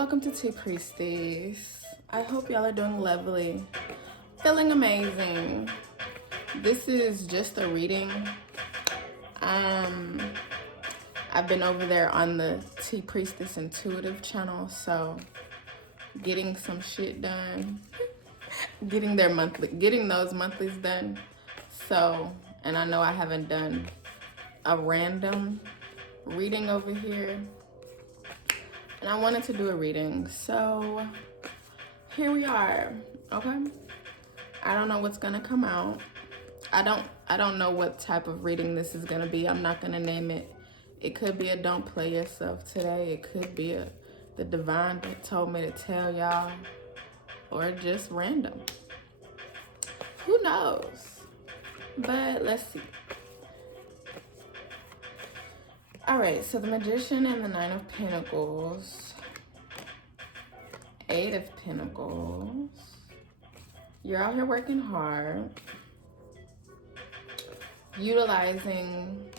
Welcome to Tea Priestess. I hope y'all are doing lovely, feeling amazing. This is just a reading. I've been over there on the Tea Priestess Intuitive channel, so getting some shit done, getting those monthlies done. So, and I know I haven't done a random reading over here, and I wanted to do a reading, so here we are. Okay, I don't know what's gonna come out. I don't know what type of reading this is gonna be. I'm not gonna name it. It could be a don't play yourself today. It could be the divine that told me to tell y'all, or just random. Who knows? But let's see. All right, so the Magician and the Nine of Pentacles, Eight of Pentacles. You're out here working hard, utilizing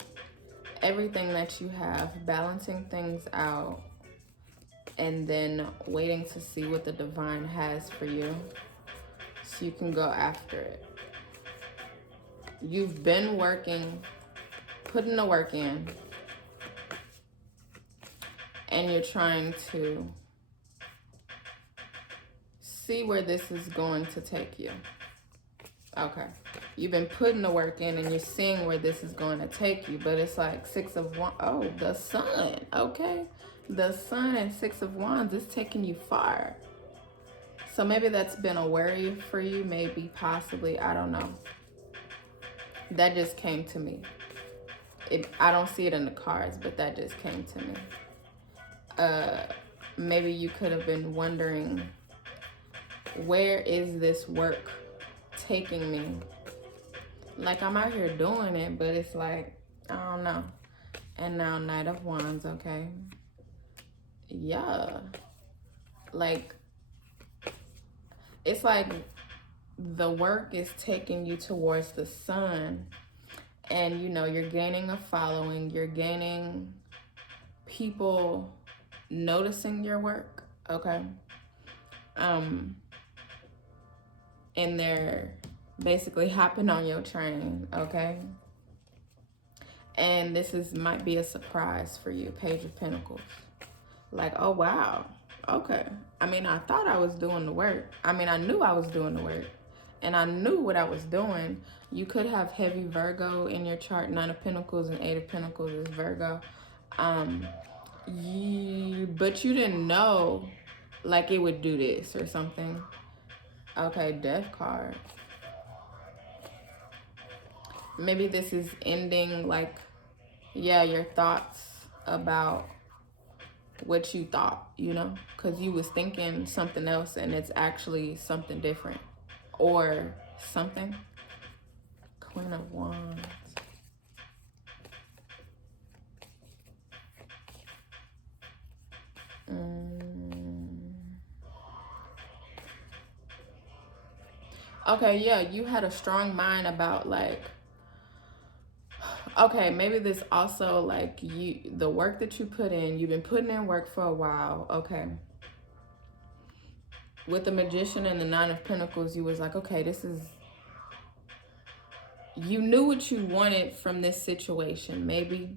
everything that you have, balancing things out, and then waiting to see what the divine has for you so you can go after it. You've been working, putting the work in, and you're trying to see where this is going to take you. Okay. You've been putting the work in and you're seeing where this is going to take you, but it's like Six of Wands. Oh, the Sun. Okay. The Sun and Six of Wands is taking you far. So maybe that's been a worry for you. Maybe, possibly. I don't know. That just came to me. I don't see it in the cards, but that just came to me. Maybe you could have been wondering, where is this work taking me? Like, I'm out here doing it, but it's like, I don't know. And now Knight of Wands, okay? Yeah. Like, it's like the work is taking you towards the sun. And, you know, you're gaining a following. You're gaining people noticing your work, okay? And they're basically hopping on your train, okay? And this might be a surprise for you, Page of Pentacles. Like, oh wow, okay. I mean, I thought I was doing the work. I mean, I knew I was doing the work, and I knew what I was doing. You could have heavy Virgo in your chart. Nine of Pentacles and Eight of Pentacles is Virgo. But you didn't know, like, it would do this or something. Okay, Death card. Maybe this is ending, like, yeah, your thoughts about what you thought, you know? Because you was thinking something else and it's actually something different. Or something. Queen of Wands. Okay, yeah, you had a strong mind about, like, okay, maybe this also, like, the work that you put in, you've been putting in work for a while, okay. With the Magician and the Nine of Pentacles, you was like, okay, you knew what you wanted from this situation, maybe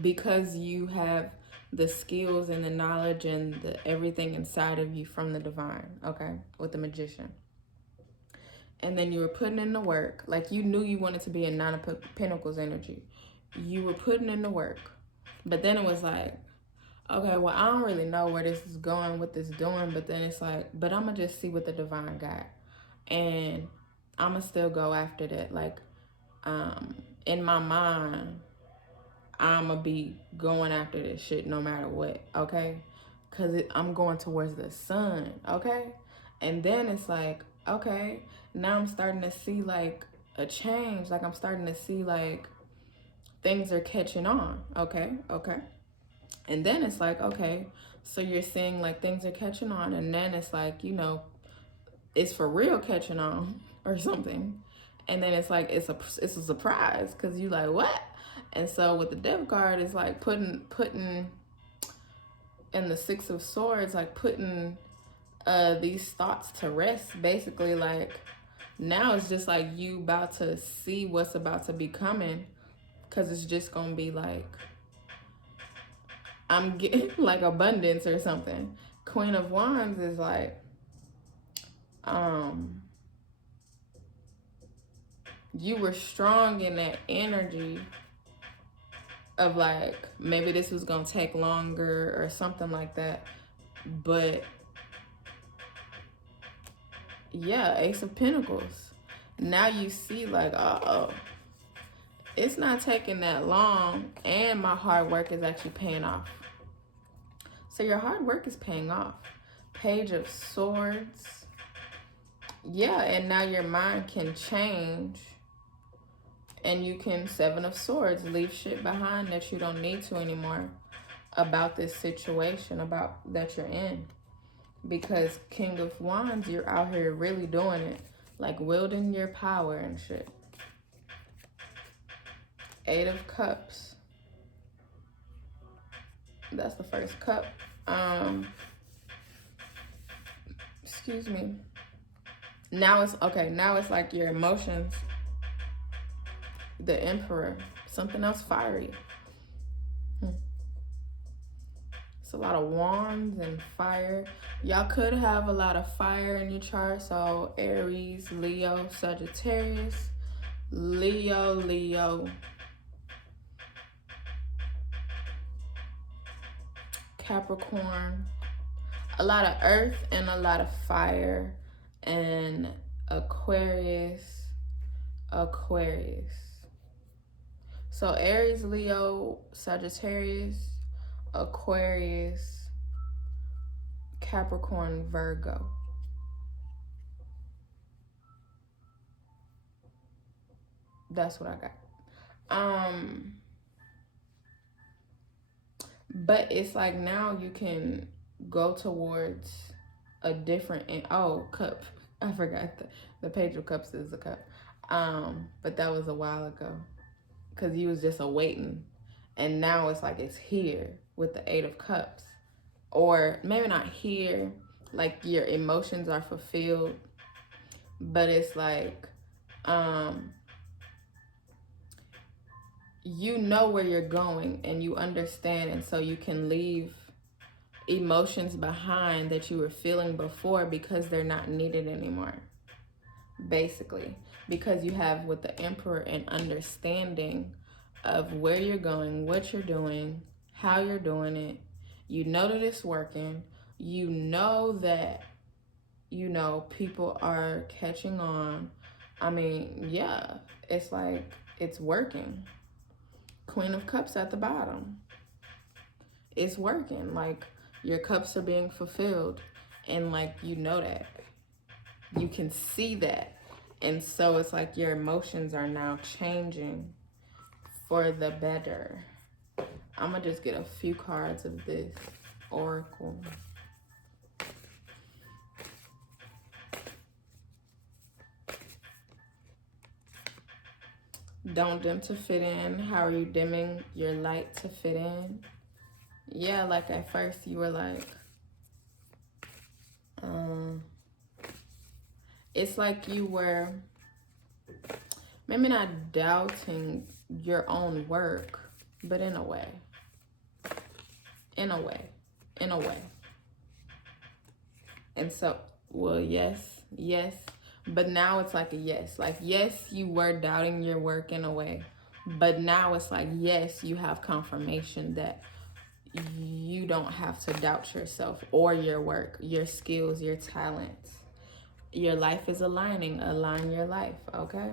because you have the skills and the knowledge and everything inside of you from the divine, okay, with the Magician. And then you were putting in the work. Like, you knew you wanted to be in Nine of Pentacles energy. You were putting in the work. But then it was like, okay, well, I don't really know where this is going, what this is doing. But then it's like, but I'm going to just see what the divine got. And I'm going to still go after that. Like, in my mind, I'm going to be going after this shit no matter what, okay? Because I'm going towards the sun, okay? And then it's like, okay, now I'm starting to see, like, a change. Like, I'm starting to see, like, things are catching on, okay? And then it's like, okay, so you're seeing, like, things are catching on. And then it's like, you know, it's for real catching on or something. And then it's like, it's a surprise because you like, what? And so with the Death card, it's like putting And the Six of Swords, like putting these thoughts to rest, basically. Like now it's just like you about to see what's about to be coming, because it's just gonna be like, I'm getting like abundance or something. Queen of Wands is like, you were strong in that energy of like, maybe this was gonna take longer or something like that. But yeah, Ace of Pentacles. Now you see like, uh-oh, it's not taking that long, and my hard work is actually paying off. So your hard work is paying off. Page of Swords. Yeah, and now your mind can change, and you can, Seven of Swords, leave shit behind that you don't need to anymore about this situation about that you're in. Because King of Wands, you're out here really doing it, like wielding your power and shit. Eight of Cups. That's the first cup. Excuse me. Now it's okay. Now it's like your emotions. The Emperor. Something else fiery. It's a lot of wands and fire. Y'all could have a lot of fire in your chart. So Aries, Leo, Sagittarius, Leo, Capricorn. A lot of earth and a lot of fire, and Aquarius. So Aries, Leo, Sagittarius, Aquarius, Capricorn, Virgo. That's what I got. But it's like now you can go towards a different, cup. I forgot the Page of Cups is a cup. But that was a while ago, because you was just awaiting, and now it's like it's here with the Eight of Cups. Or maybe not here, like your emotions are fulfilled, but it's like you know where you're going and you understand, and so you can leave emotions behind that you were feeling before because they're not needed anymore, basically. Because you have, with the Emperor, an understanding of where you're going, what you're doing, how you're doing it. You know that it's working. You know that, people are catching on. I mean, yeah, it's like it's working. Queen of Cups at the bottom. It's working. Like, your cups are being fulfilled, and like, you know that. You can see that. And so it's like your emotions are now changing for the better. I'm gonna just get a few cards of this Oracle. Don't dim to fit in. How are you dimming your light to fit in? Yeah, like at first you were like, it's like you were maybe not doubting your own work, but in a way. And so, well, yes, but now it's like a yes. Like, yes, you were doubting your work in a way, but now it's like, yes, you have confirmation that you don't have to doubt yourself or your work, your skills, your talents. Your life is aligning. Align your life, okay?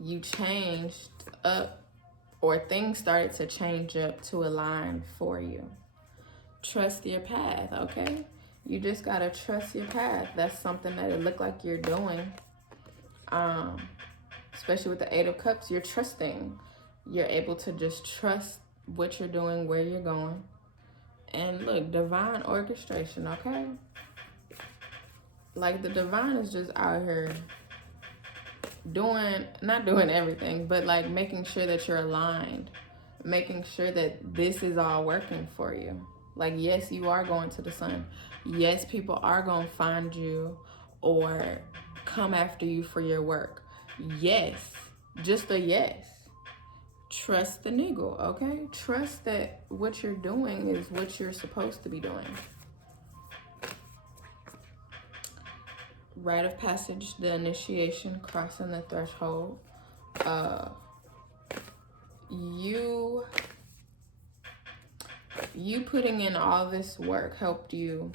You changed up, or things started to change up to align for you. Trust your path, okay? You just gotta trust your path. That's something that it looked like you're doing. Especially with the Eight of Cups, you're trusting. You're able to just trust what you're doing, where you're going. And look, divine orchestration, okay? Like, the divine is just out here not doing everything, but like making sure that you're aligned, making sure that this is all working for you. Like, yes, you are going to the sun. Yes, people are going to find you or come after you for your work. Yes, just a yes. Trust the niggle, okay? Trust that what you're doing is what you're supposed to be doing. Rite of passage, the initiation, crossing the threshold. You putting in all this work helped you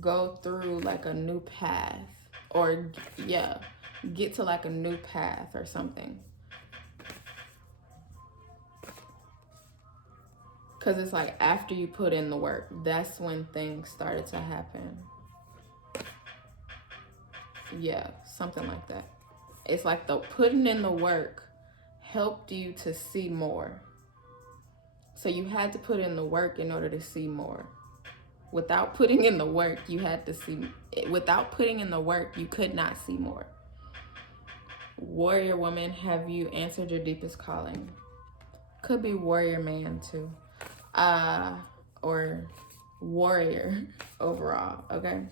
go through like a new path, or get to like a new path or something. Because it's like after you put in the work, that's when things started to happen. Yeah, something like that. It's like the putting in the work helped you to see more. So you had to put in the work in order to see more. Without putting in the work, you had to see. Without putting in the work, you could not see more. Warrior woman, have you answered your deepest calling? Could be warrior man too. Or warrior overall, okay?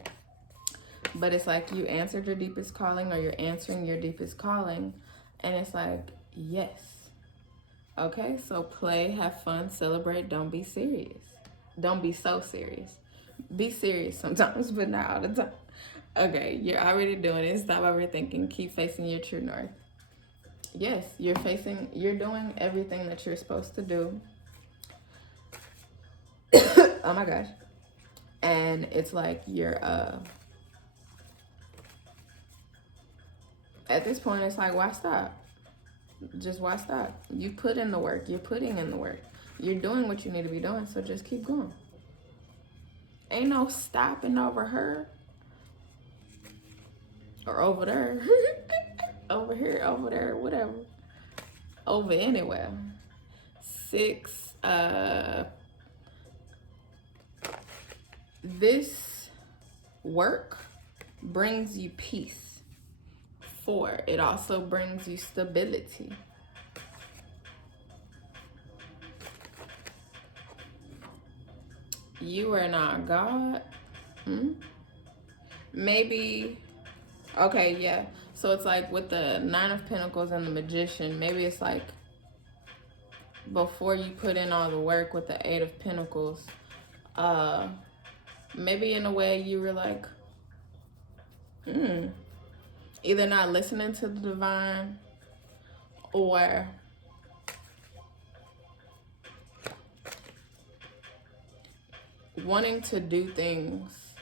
But it's like you answered your deepest calling, or you're answering your deepest calling, and it's like, yes. Okay, so play, have fun, celebrate, don't be serious. Don't be so serious. Be serious sometimes, but not all the time. Okay, you're already doing it. Stop overthinking. Keep facing your true north. Yes, you're doing everything that you're supposed to do. Oh my gosh. And it's like you're at this point, it's like, why stop? Just why stop? You put in the work. You're putting in the work. You're doing what you need to be doing, so just keep going. Ain't no stopping over her or over there. Over here, over there, whatever. Over anywhere. 6, this work brings you peace. 4, it also brings you stability. You are not God. Maybe, okay, yeah. So it's like with the 9 of Pentacles and the Magician, maybe it's like before you put in all the work with the 8 of Pentacles, maybe in a way you were like, either not listening to the divine or wanting to do things.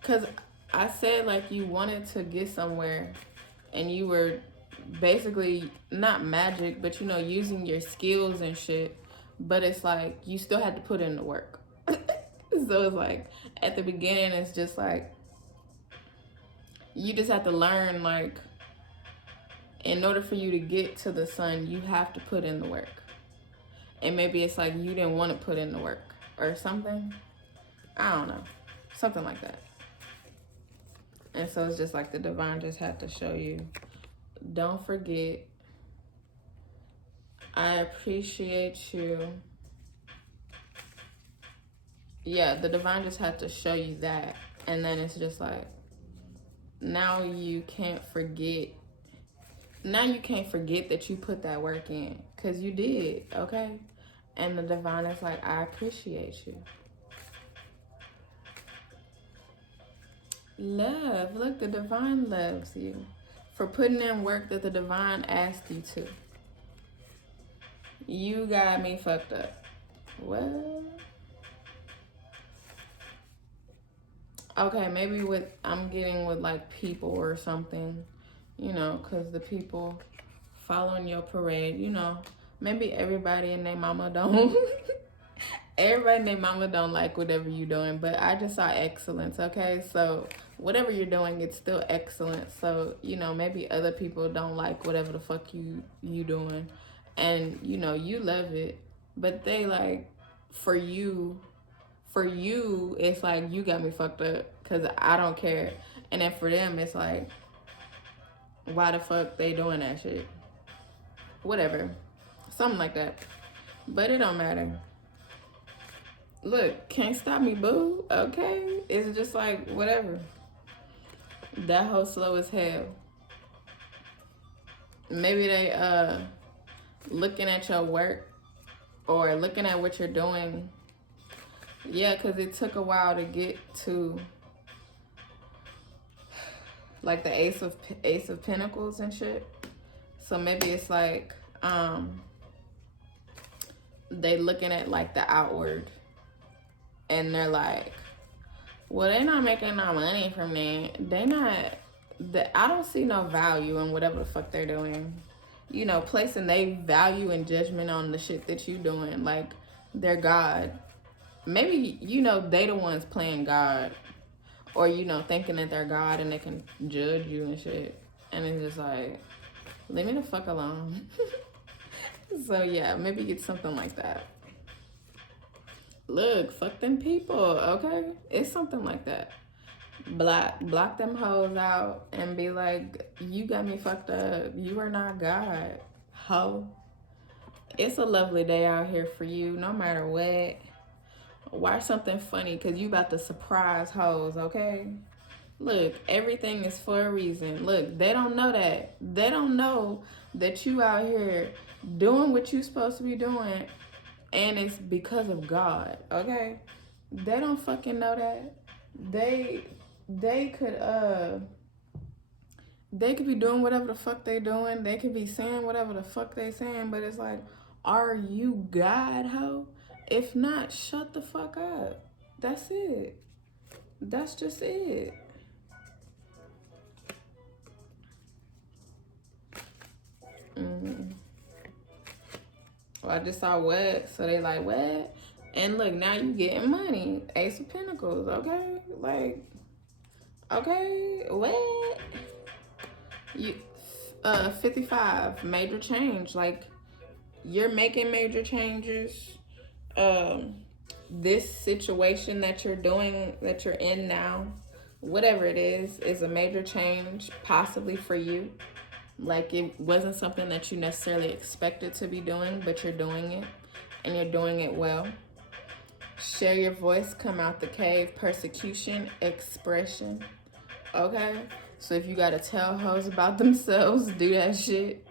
Because I said like you wanted to get somewhere and you were basically not magic, but you know, using your skills and shit. But it's like you still had to put in the work. So it's like at the beginning, it's just like you just have to learn, like, in order for you to get to the sun, you have to put in the work. And maybe it's like you didn't want to put in the work or something. I don't know. Something like that. And so it's just like the divine just had to show you, don't forget, I appreciate you. Yeah, the divine just had to show you that. And then it's just like, now you can't forget. Now you can't forget that you put that work in. Because you did, okay? And the divine is like, I appreciate you. Love. Look, the divine loves you for putting in work that the divine asked you to. You got me fucked up. What? Okay, maybe I'm getting with like people or something, you know, because the people following your parade, you know, maybe everybody and their mama don't. Everybody and their mama don't like whatever you're doing, but I just saw excellence, okay? So whatever you're doing, it's still excellent. So, you know, maybe other people don't like whatever the fuck you doing. And, you know, you love it. But they like, for you, it's like, you got me fucked up because I don't care. And then for them, it's like, why the fuck they doing that shit? Whatever. Something like that. But it don't matter. Look, can't stop me, boo. Okay? It's just like, whatever. That hoe slow as hell. Maybe they looking at your work or looking at what you're doing. Yeah, because it took a while to get to like the Ace of Pentacles and shit. So maybe it's like they looking at like the outward and they're like, well, they not making no money from that. They not, I don't see no value in whatever the fuck they're doing. You know, placing they value and judgment on the shit that you doing. Like, they're God. Maybe, you know, they the ones playing God. Or, you know, thinking that they're God and they can judge you and shit. And it's just like, leave me the fuck alone. So, yeah, maybe it's something like that. Look, fuck them people, okay? It's something like that. Block them hoes out and be like, you got me fucked up. You are not God, ho. It's a lovely day out here for you, no matter what. Watch something funny, because you about to surprise hoes, okay? Look, everything is for a reason. Look, they don't know that. They don't know that you out here doing what you supposed to be doing, and it's because of God, okay? They don't fucking know that. They could be doing whatever the fuck they doing. They could be saying whatever the fuck they saying, but it's like, are you God, ho? If not, shut the fuck up. That's it. That's just it. Well, I just saw what, so they like, what? And look, now you getting money. Ace of Pentacles, okay? Like, okay, what? You 55, major change. Like, you're making major changes. This situation that you're doing, that you're in now, whatever it is a major change, possibly for you. Like, it wasn't something that you necessarily expected to be doing, but you're doing it, and you're doing it well. Share your voice, come out the cave, persecution, expression, okay? So if you gotta tell hoes about themselves, do that shit.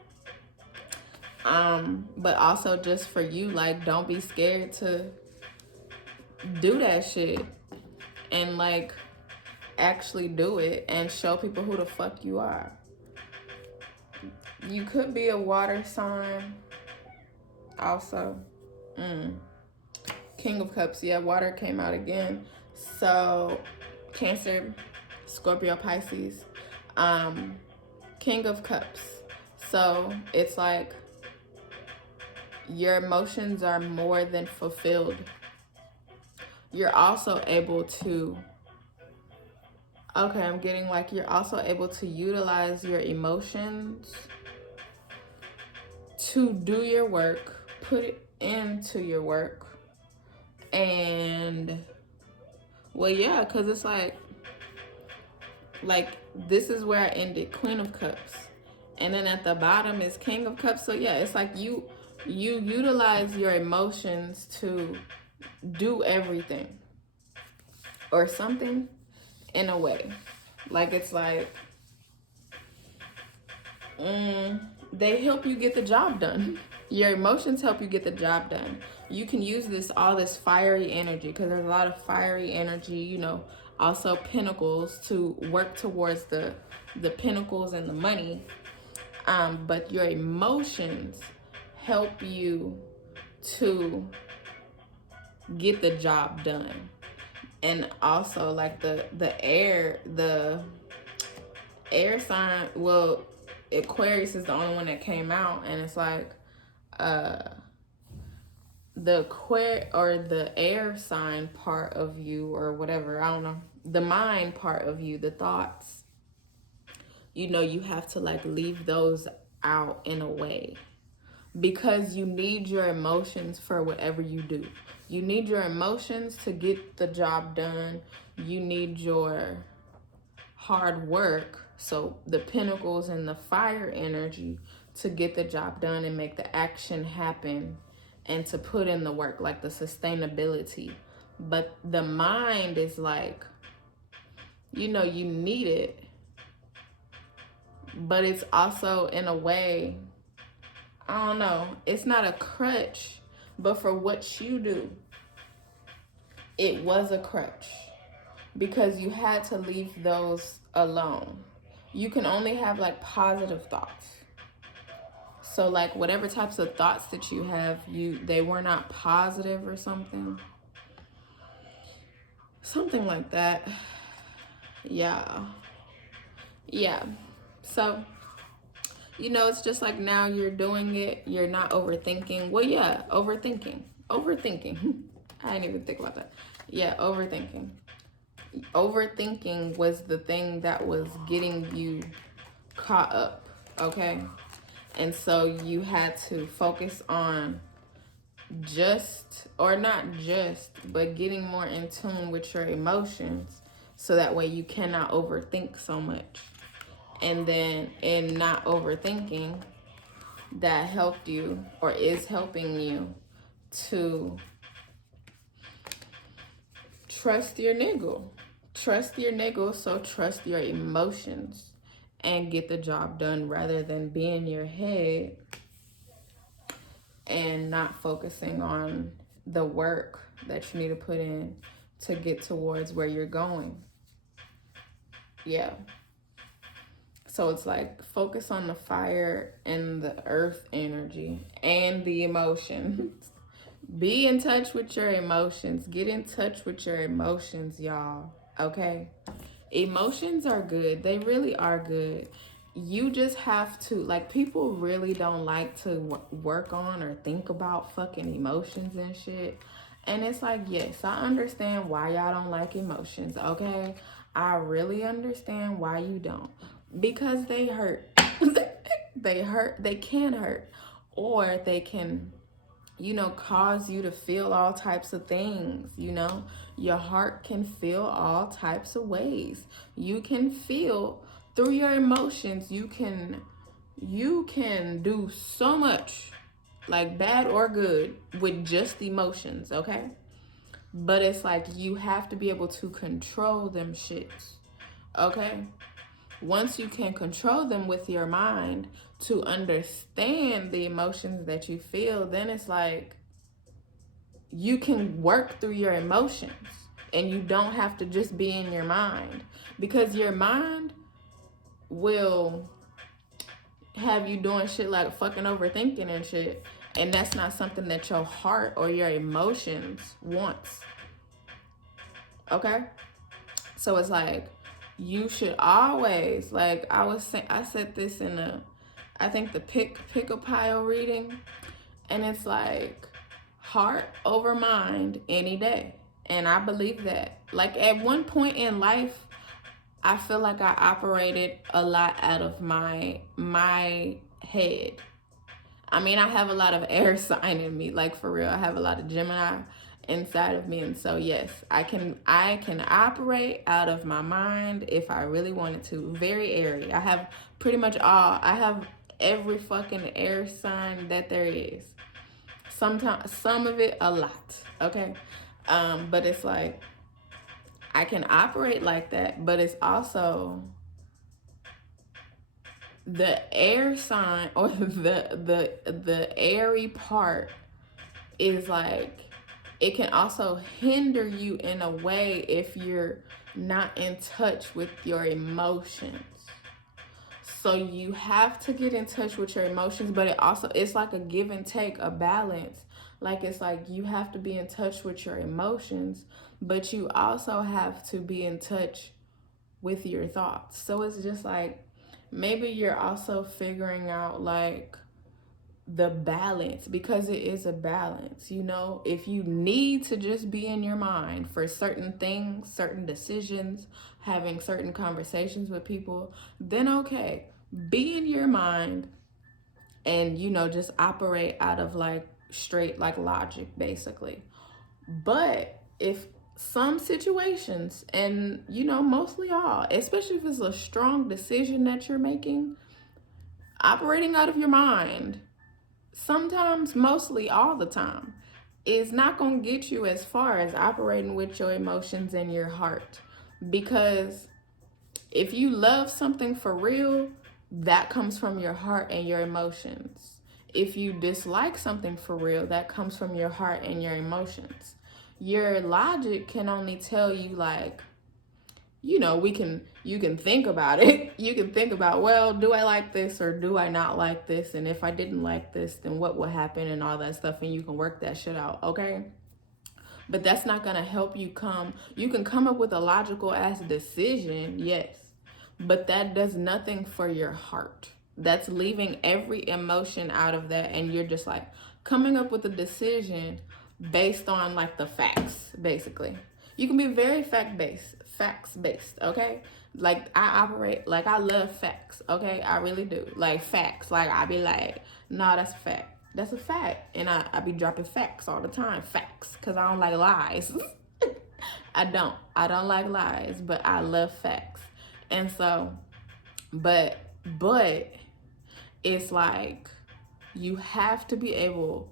But also just for you, like, don't be scared to do that shit and like actually do it and show people who the fuck you are. You could be a water sign also. King of Cups, yeah, water came out again. So Cancer, Scorpio, Pisces, King of Cups. So it's like your emotions are more than fulfilled. You're also able to, okay, I'm getting like you're also able to utilize your emotions to do your work, put it into your work. And well, yeah, because it's like this is where I ended, Queen of Cups, and then at the bottom is King of Cups. So yeah, it's like you utilize your emotions to do everything or something, in a way. Like, it's like they help you get the job done. Your emotions help you get the job done. You can use all this fiery energy, because there's a lot of fiery energy, you know, also pentacles, to work towards the pentacles and the money. But your emotions help you to get the job done. And also like the air sign, well, Aquarius is the only one that came out, and it's like the air sign part of you, or whatever, I don't know, the mind part of you, the thoughts, you know, you have to like leave those out in a way, because you need your emotions for whatever you do. You need your emotions to get the job done. You need your hard work, so the pentacles and the fire energy, to get the job done and make the action happen and to put in the work, like the sustainability. But the mind is like, you know, you need it, but it's also in a way, I don't know, it's not a crutch, but for what you do, it was a crutch because you had to leave those alone. You can only have like positive thoughts. So like whatever types of thoughts that you have, they were not positive or something. Something like that. Yeah. Yeah. So, you know, it's just like now you're doing it, you're not overthinking. Well, yeah, overthinking. Overthinking. I didn't even think about that. Yeah, overthinking. Overthinking was the thing that was getting you caught up, okay? And so you had to focus on just, or not just, but getting more in tune with your emotions so that way you cannot overthink so much. And then in not overthinking, that helped you or is helping you to trust your niggle. Trust your niggle, so trust your emotions and get the job done rather than be in your head and not focusing on the work that you need to put in to get towards where you're going. Yeah. So it's like focus on the fire and the earth energy and the emotions. Be in touch with your emotions. Get in touch with your emotions, y'all. Okay? Emotions are good. They really are good. You just have to, like, people really don't like to work on or think about fucking emotions and shit. And it's like, yes, I understand why y'all don't like emotions, okay? I really understand why you don't. Because they hurt. They hurt. They can hurt. Or they can, you know, cause you to feel all types of things, you know. Your heart can feel all types of ways. You can feel through your emotions. You can do so much, like bad or good, with just emotions, okay? But it's like you have to be able to control them shits, okay? Once you can control them with your mind to understand the emotions that you feel, then it's like you can work through your emotions and you don't have to just be in your mind, because your mind will have you doing shit like fucking overthinking and shit, and that's not something that your heart or your emotions wants, okay? So it's like you should always, like I said this in I think the pick a pile reading, and it's like heart over mind any day. And I believe that. Like at one point in life, I feel like I operated a lot out of my head. I mean, I have a lot of air sign in me, like for real. I have a lot of Gemini inside of me, and so yes, I can operate out of my mind if I really wanted to. Very airy. I have I have every fucking air sign that there is. Sometimes some of it a lot, okay? But it's like I can operate like that, but it's also the air sign or the airy part is like it can also hinder you in a way if you're not in touch with your emotions. So you have to get in touch with your emotions, but it's like a give and take, a balance. Like it's like you have to be in touch with your emotions, but you also have to be in touch with your thoughts. So it's just like maybe you're also figuring out like the balance, because it is a balance, you know. If you need to just be in your mind for certain things, certain decisions, having certain conversations with people, then okay, be in your mind and, you know, just operate out of like straight like logic basically. But if some situations, and you know, mostly all, especially if it's a strong decision that you're making, operating out of your mind sometimes, mostly all the time, is not going to get you as far as operating with your emotions and your heart. Because if you love something for real, that comes from your heart and your emotions. If you dislike something for real, that comes from your heart and your emotions. Your logic can only tell you, like, you can think about it. You can think about, well, do I like this or do I not like this? And if I didn't like this, then what will happen and all that stuff. And you can work that shit out, okay? But that's not going to help you can come up with a logical ass decision, yes, but that does nothing for your heart. That's leaving every emotion out of that, and you're just like coming up with a decision based on like the facts, basically. You can be very facts based, okay? Like I operate, like I love facts, okay? I really do. Like facts, like I be like, nah, that's a fact. That's a fact. And I be dropping facts all the time. Facts. Because I don't like lies. I don't like lies, but I love facts. And so, but it's like you have to be able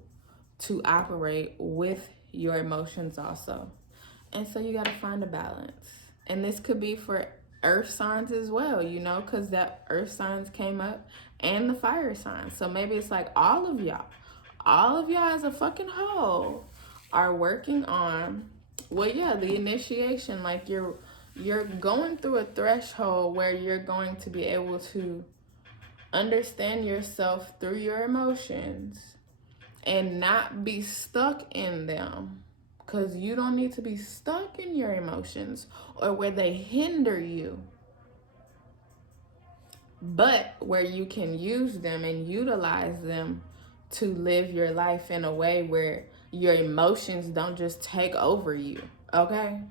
to operate with your emotions also. And so you got to find a balance. And this could be for earth signs as well, because that earth signs came up and the fire signs. So maybe it's like all of y'all as a fucking whole are working on, the initiation. Like you're going through a threshold where you're going to be able to understand yourself through your emotions and not be stuck in them. Because you don't need to be stuck in your emotions or where they hinder you, but where you can use them and utilize them to live your life in a way where your emotions don't just take over you, okay?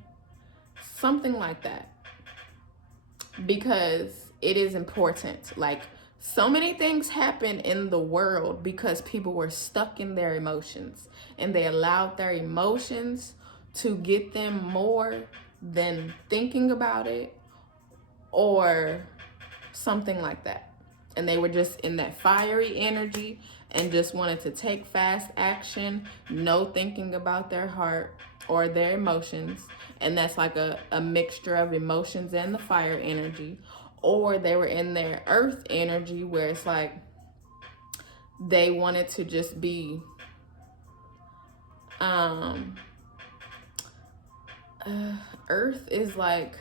Something like that. Because it is important. Like, so many things happen in the world because people were stuck in their emotions and they allowed their emotions to get them more than thinking about it or something like that. And they were just in that fiery energy and just wanted to take fast action, no thinking about their heart or their emotions. And that's like a mixture of emotions and the fire energy. Or they were in their earth energy where it's like they wanted to just be earth is like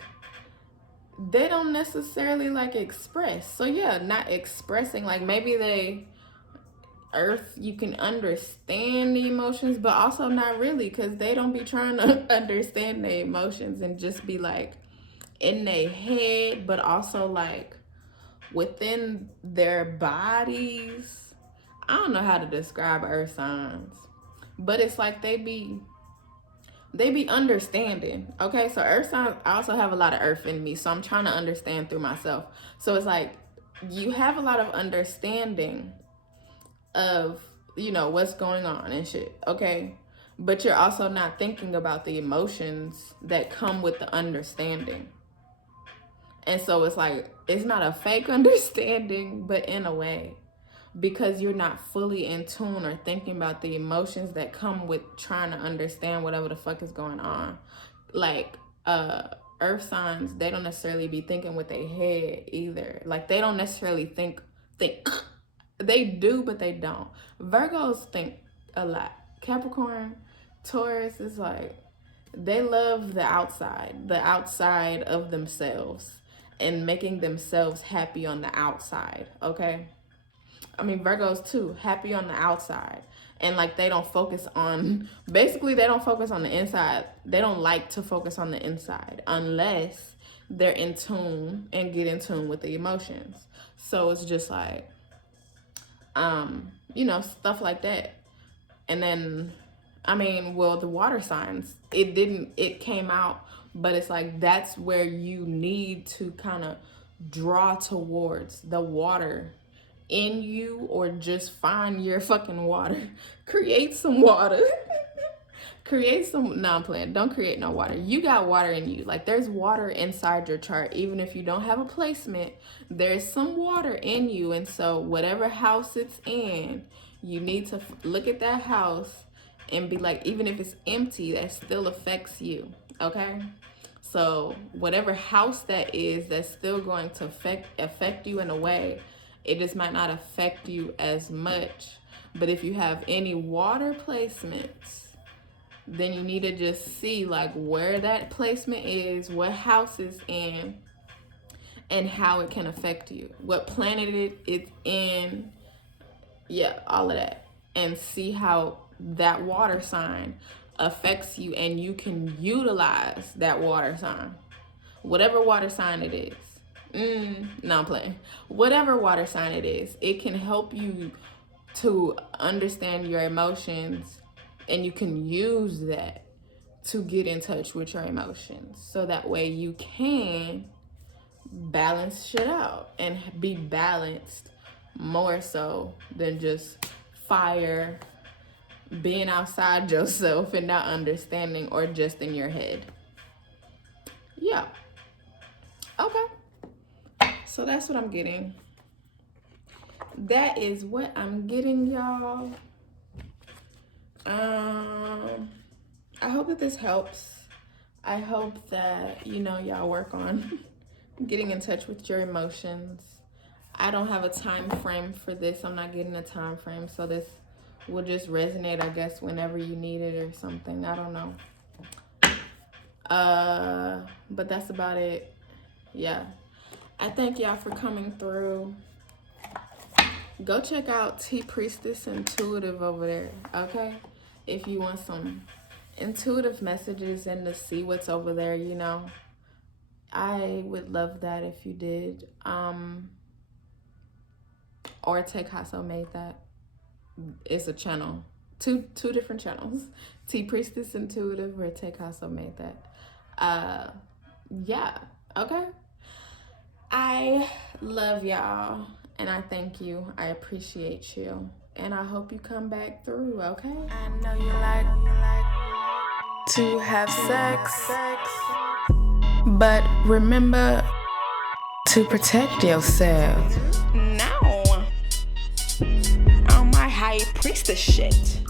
they don't necessarily like express. So yeah, not expressing, like maybe earth, you can understand the emotions, but also not really, because they don't be trying to understand the emotions and just be like in their head, but also like within their bodies. I don't know how to describe earth signs, but it's like they be understanding. Okay, so earth signs, I also have a lot of earth in me, so I'm trying to understand through myself. So it's like you have a lot of understanding of what's going on and shit, okay, but you're also not thinking about the emotions that come with the understanding. And so it's like it's not a fake understanding, but in a way, because you're not fully in tune or thinking about the emotions that come with trying to understand whatever the fuck is going on. Like earth signs, they don't necessarily be thinking with their head either. Like they don't necessarily think they do, but they don't. Virgos think a lot. Capricorn, Taurus is like they love the outside of themselves and making themselves happy on the outside, okay? I mean, Virgos too, happy on the outside. And like they don't focus on they don't focus on the inside. They don't like to focus on the inside unless they're in tune and get in tune with the emotions. So it's just like stuff like that. And then the water signs, it came out, but it's like that's where you need to kind of draw towards the water in you, or just find your fucking water. Create some water. No, I'm playing. Don't create no water. You got water in you. Like there's water inside your chart. Even if you don't have a placement, there's some water in you. And so whatever house it's in, You need to look at that house and be like, even if it's empty, that still affects you, okay? So whatever house that is, that's still going to affect you in a way. It just might not affect you as much. But if you have any water placements, then you need to just see like where that placement is, what house it's in, and how it can affect you. What planet it's in, yeah, all of that. And see how that water sign affects you, and you can utilize that water sign. Whatever water sign it is. No, I'm playing. Whatever water sign it is, it can help you to understand your emotions, and you can use that to get in touch with your emotions. So that way you can balance shit out and be balanced more so than just fire, being outside yourself and not understanding, or just in your head. Yeah. Okay. So that's what I'm getting. That is what I'm getting, y'all. I hope that this helps. I hope that, y'all work on getting in touch with your emotions. I don't have a time frame for this. I'm not getting a time frame, so this will just resonate, I guess, whenever you need it or something. I don't know. But that's about it. Yeah. I thank y'all for coming through. Go check out T Priestess Intuitive over there, okay? If you want some intuitive messages and to see what's over there, I would love that if you did. Or Tekaso made that. It's a channel. Two different channels. T Priestess Intuitive or Tekaso made that. Yeah, okay? I love y'all, and I thank you. I appreciate you, and I hope you come back through, okay? I know you like to have sex, but remember to protect yourself. Now, on my high priestess shit.